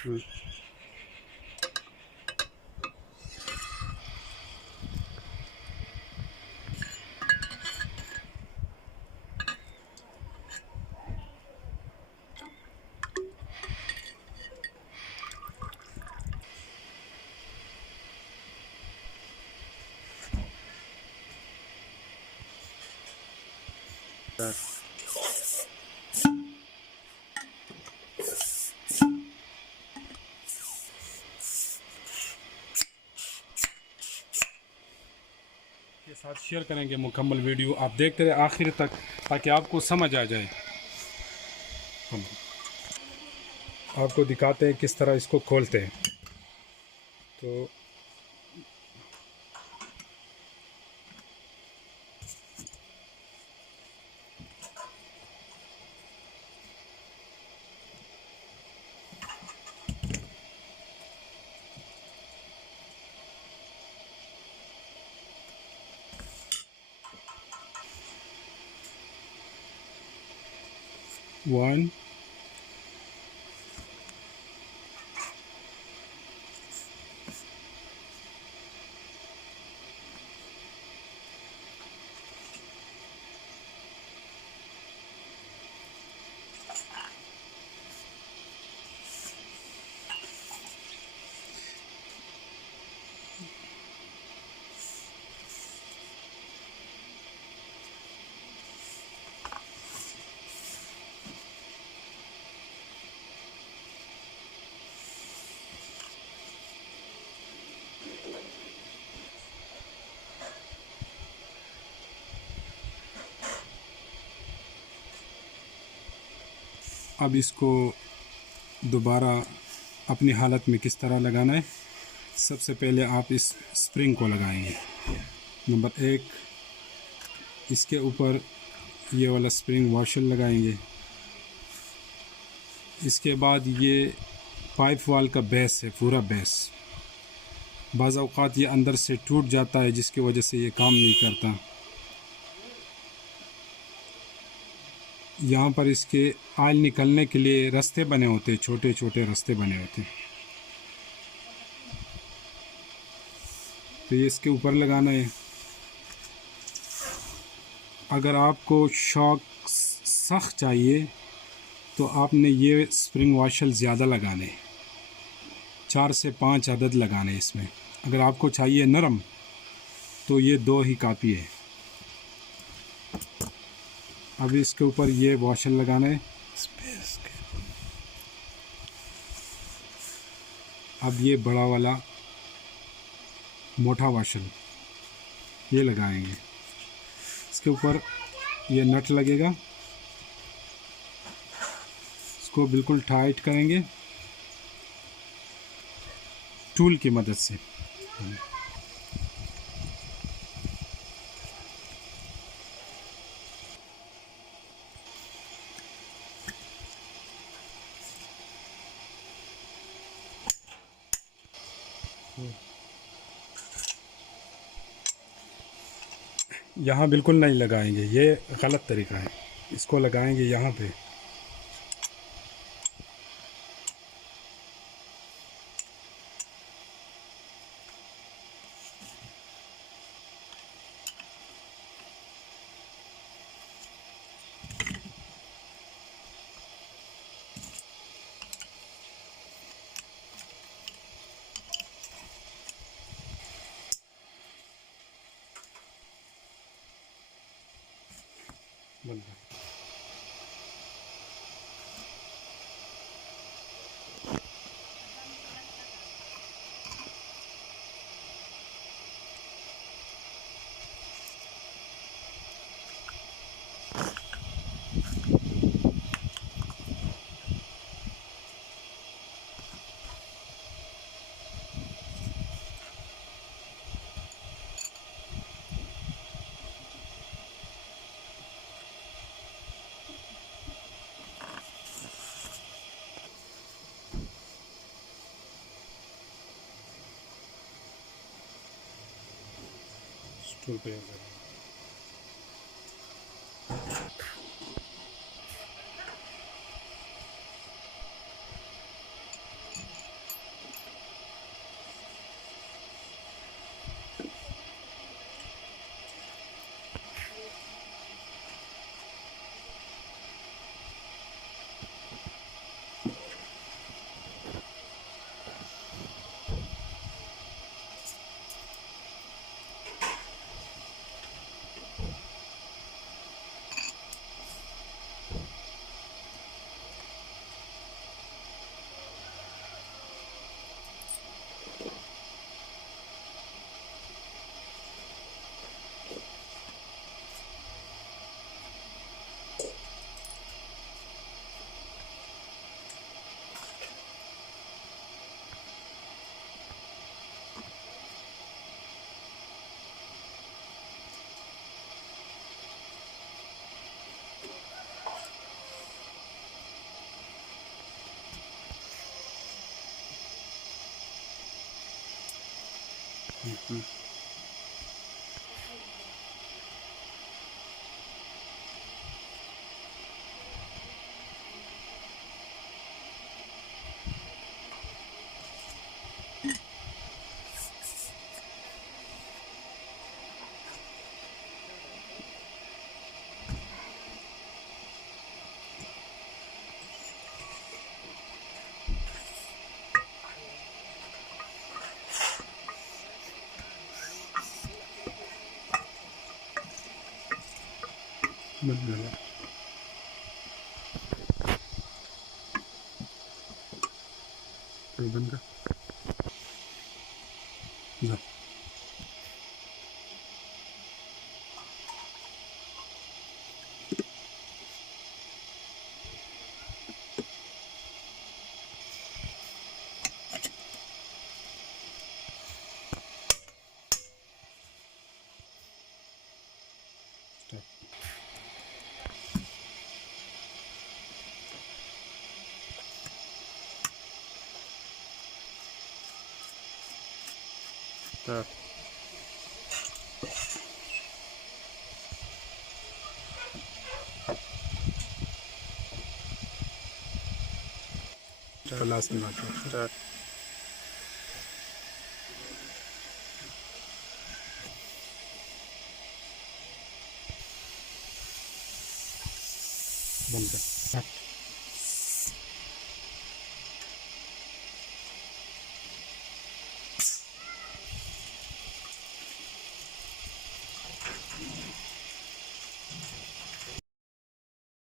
हम्म। के साथ शेयर करेंगे मुकम्मल वीडियो, आप देखते रहे आखिर तक ताकि आपको समझ आ जाए। हम आपको दिखाते हैं किस तरह इसको खोलते हैं। तो 1 अब इसको दोबारा अपनी हालत में किस तरह लगाना है। सबसे पहले आप इस स्प्रिंग को लगाएंगे। नंबर 1, इसके ऊपर ये वाला स्प्रिंग वॉशर लगाएंगे। इसके बाद ये पाइप वाल का बेस है, पूरा बेस। बाज़ औक़ात ये अंदर से टूट जाता है जिसकी वजह से ये काम नहीं करता। यहाँ पर इसके आयल निकलने के लिए रास्ते बने होते हैं, छोटे छोटे रास्ते बने होते हैं। तो ये इसके ऊपर लगाना है। अगर आपको शॉक सख्त चाहिए तो आपने ये स्प्रिंग वॉशर ज़्यादा लगाने, 4 से 5 अदद लगाने इसमें। अगर आपको चाहिए नरम तो ये 2 ही काफ़ी है। अभी इसके ऊपर ये वॉशर लगाना है। अब ये बड़ा वाला मोटा वॉशर ये लगाएंगे। इसके ऊपर ये नट लगेगा, इसको बिल्कुल टाइट करेंगे टूल की मदद से। यहाँ बिल्कुल नहीं लगाएंगे, ये गलत तरीका है। इसको लगाएंगे यहाँ पे। बंद। स्टूल पे बंद झालं. बंद कर जा. तर लास्ट में आता है. तर बंद कर.